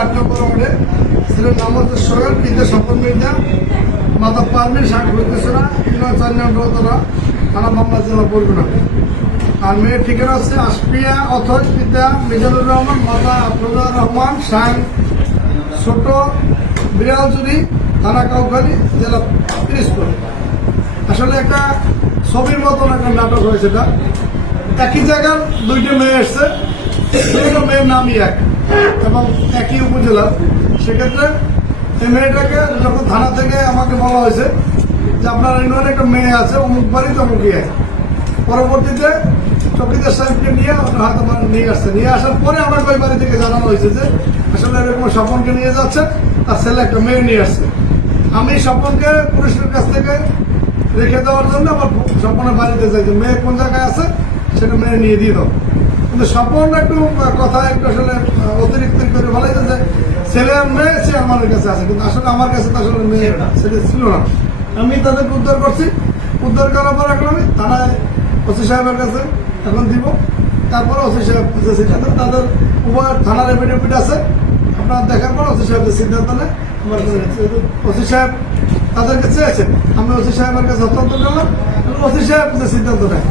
আট নম্বর ওয়ার্ডে নাম হচ্ছে সোহেল পিতা স্বপন মির্জা মাতা পারমিন শাক হইতেছরা ইউনিয়ন চার নম্বর তোরা। থানা আর মেয়ের ঠিকানা হচ্ছে আশপিয়া অথর পিতা মিজানুর রহমান, মাতা আফরুজুর রহমান, শাহ ছোট বিড়ালজুরি থানা কাউখালী, জেলা আসলে একটা ছবির মতন একটা নাটক হয়েছে এটা একই জায়গার দুইটা মেয়ে এসছে। দুইটা মেয়ের নামই এক। এবং একই উপজেলার সেক্ষেত্রে এই মেয়েটাকে যখন থানা থেকে আমাকে বলা হয়েছে যে আপনার ইউনিয়নে একটা মেয়ে আছে, অমুক বাড়ি, তমুক ইয়ে। পরবর্তীতে চকিদার সাহেবকে নিয়ে ওনার হাতে নিয়ে আসছে। নিয়ে আসার পরে আমার ওই বাড়ি থেকে জানানো হয়েছে যে আসলে এরকম স্বপনকে নিয়ে যাচ্ছে আর ছেলে একটা মেয়ে নিয়ে আসছে। আমি স্বপনকে পুলিশের কাছ থেকে রেখে দেওয়ার জন্য আমার স্বপনের বাড়িতে যাই যে মেয়ে কোন জায়গায় আছে, সেটা মেয়ে নিয়ে দিয়ে দাও। কিন্তু স্বপন একটু কথা, একটু আসলে করে যে ছেলে মেয়ে সে আমার কাছে আছে কিন্তু আসলে আমার কাছে আসলে মেয়ে ছেলে ছিল না। আমি তাদেরকে উদ্ধার করছি। উদ্ধার করার পর এখন আমি থানায় ওসি সাহেবের কাছে এখন দিব। তারপরে ওসি সাহেব যে সিদ্ধান্ত তাদের উভয় থানার এফিডেভিট আছে। আপনার দেখার পর ওসি সাহেব যে সিদ্ধান্ত নেয় আমার ওসি সাহেব তাদেরকে চেয়েছেন আমি ওসি সাহেবের কাছে হস্তান্তর করলাম। ওসি সাহেব যে সিদ্ধান্ত নেয়।